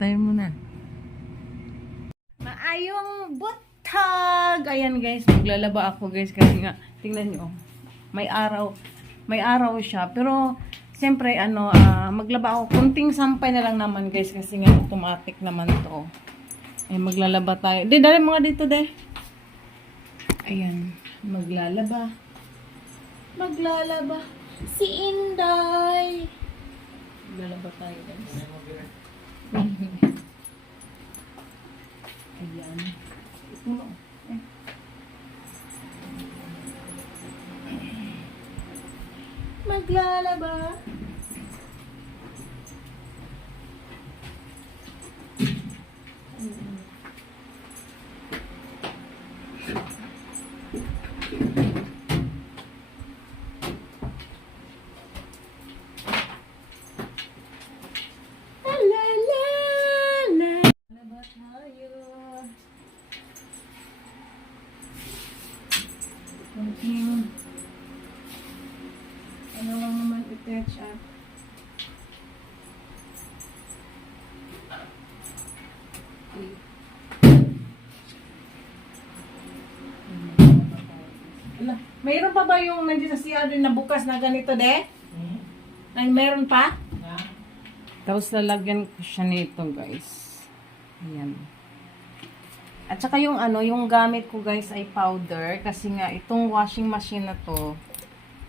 tayo muna. Maayong butag! Ayan guys, maglalaba ako guys kasi nga, tingnan nyo, may araw siya. Pero, siyempre, maglaba ako. Kunting sampay na lang naman guys kasi nga automatic naman to. Ay, maglalaba tayo. Dali mga dito, de. Ayan, maglalaba. Si Inday. Maglalaba tayo guys. Ayan. Ito maglalaba. Kunting ano lang naman i-touch up. Mayroon pa ba yung nandiyan sa CR na bukas na ganito, de? Ay, meron pa? Tapos lalagyan ko siya nito, guys. Ayan. At saka yung yung gamit ko guys ay powder kasi nga itong washing machine na to,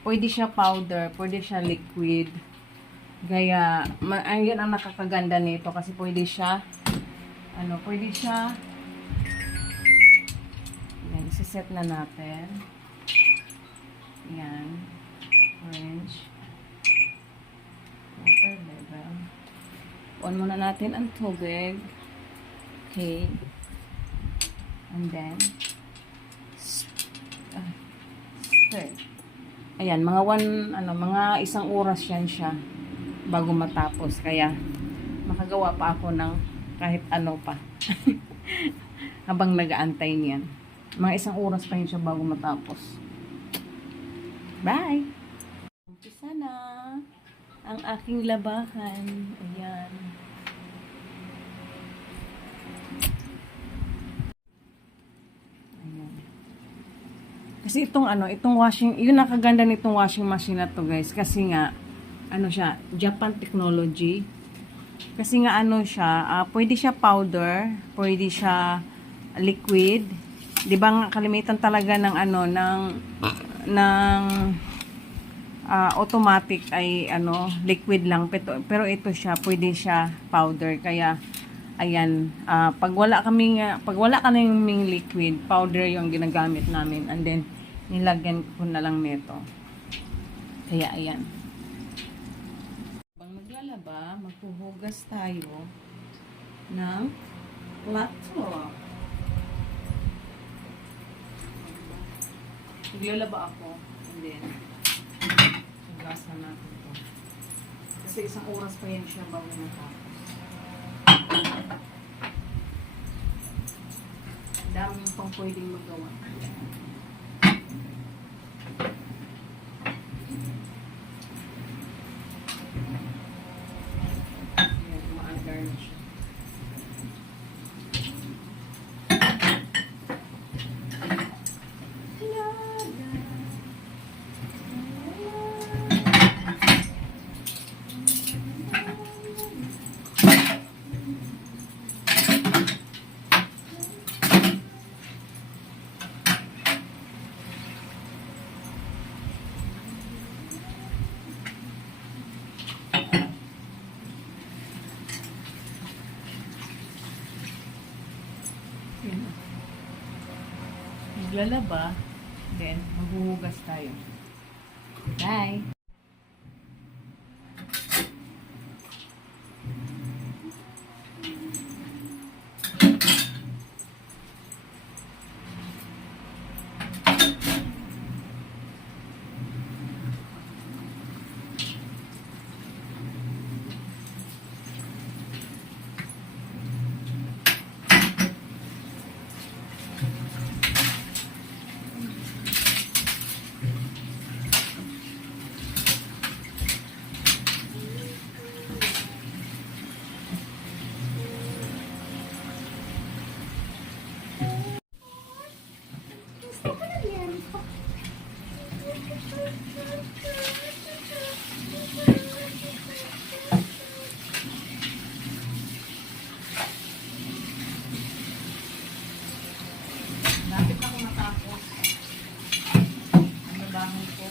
pwede siya powder, pwede siya liquid. Gaya, yun ang nakakaganda nito kasi pwede siya yan, isi-set na natin. Yan. Orange. Water level. On muna natin ang tubig. Okay. And then, stir. Ayan, mga isang oras yan siya bago matapos. Kaya, makagawa pa ako ng kahit ano pa. Habang nag-aantay niyan. Mga isang oras pa yun siya bago matapos. Bye! Umpisa na ang aking labahan. Ayan. Kasi itong washing, yun nakaganda nitong washing machine na to guys. Kasi nga, siya, Japan technology. Kasi nga siya, pwede siya powder, pwede siya liquid. Di ba nga kalimitan talaga ng automatic ay liquid lang. Pero ito siya, pwede siya powder. Kaya, ayan, pag wala kaming liquid, powder yung ginagamit namin. And then, nilagyan ko na lang nito. Kaya, ayan. Habang maglalaba, maghuhugas tayo ng plato. Maglalaba ako. And then, hugasan natin ito. Kasi isang oras pa yan siya bago matapos. Dami pang pwedeng magawa. Ayan, maandar na siya. Maglalaba, then maghuhugas tayo. Bye! Lapit na ako matapos. Ano bangon ko?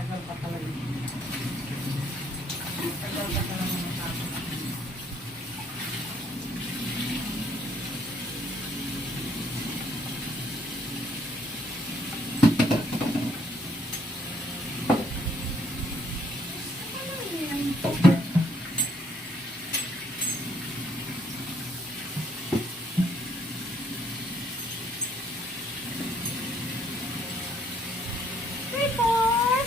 Tagal pa talaga. Tagal pa talaga matapos. Record.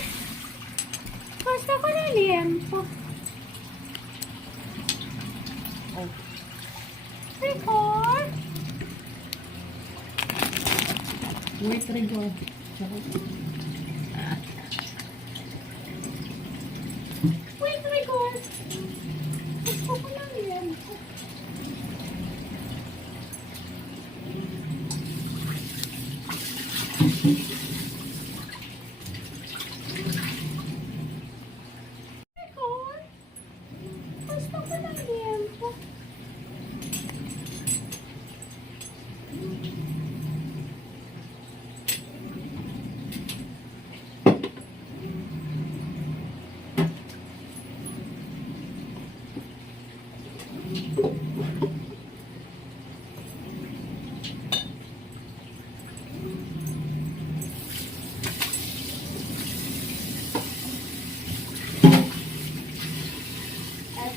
Gusto ko na liempo. Oh. Record. Wait, Rigo. Wait, record. Gusto ko na liempo. Record. Gusto ko na liempo.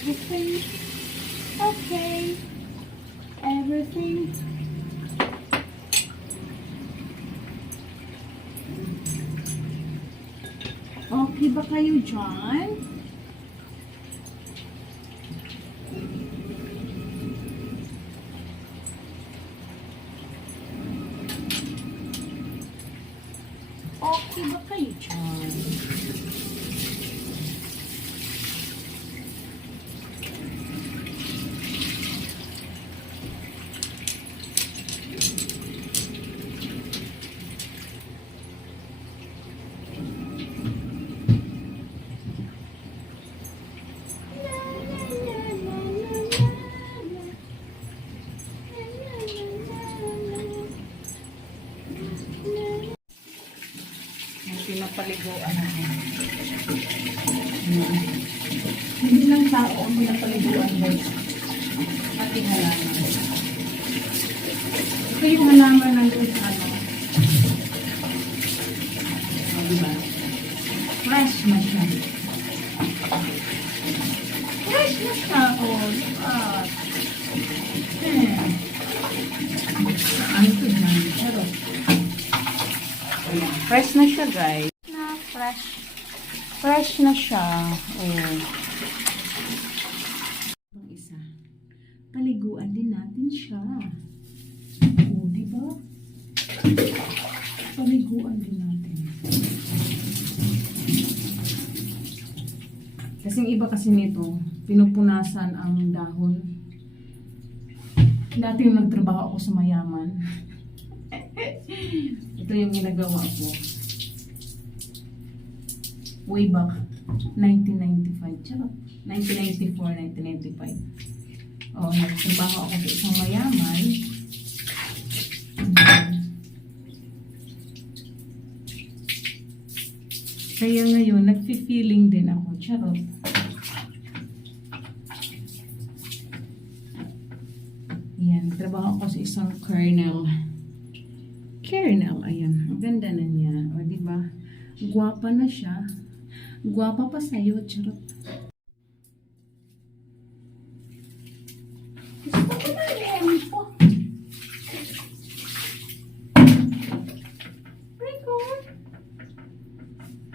Everything okay. Everything. Okay ba kayo dyan? Okay ba kayo dyan? Ang pinapaliguan ako. Hindi lang tao ang pinapaliguan, guys. Ating halaman. Ito yung halaman nandun sa ano. O, diba? Fresh na siya. Fresh na siya. O, diba? Ano ito dyan? Charot. Ayan. Fresh na siya, guys. Na fresh. Fresh na siya. Oh. Ang isa. Paliguan din natin siya. Oh, di ba? Paliguan din natin. Kasing iba kasi nito, pinupunasan ang dahon. Dati yung nagtrabaho ako sa mayaman. Ito yung ginagawa ko. Way back 1995. Charot. 1994, 1995. Oh, nagtrabaho ako sa isang mayaman. Kaya ngayon, nagfi-feeling din ako. Charot. Yan, trabaho ako sa isang kernel. Kernel, ayan. Ang ganda na niya. O, diba? Gwapa na siya. Gwapa pa sa'yo, charot. Gusto ko na liempo. Record.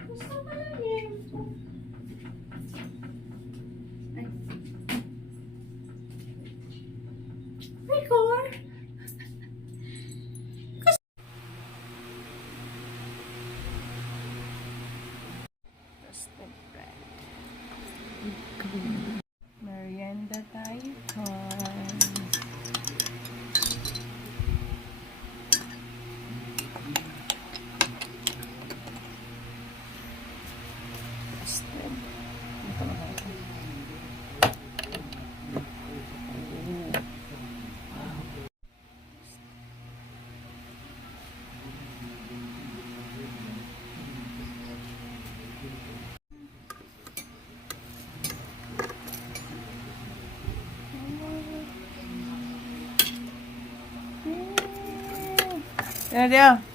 Gusto ko na liempo. Ay. Record. Toasted bread. Merienda tayo, guys. Yan, yan.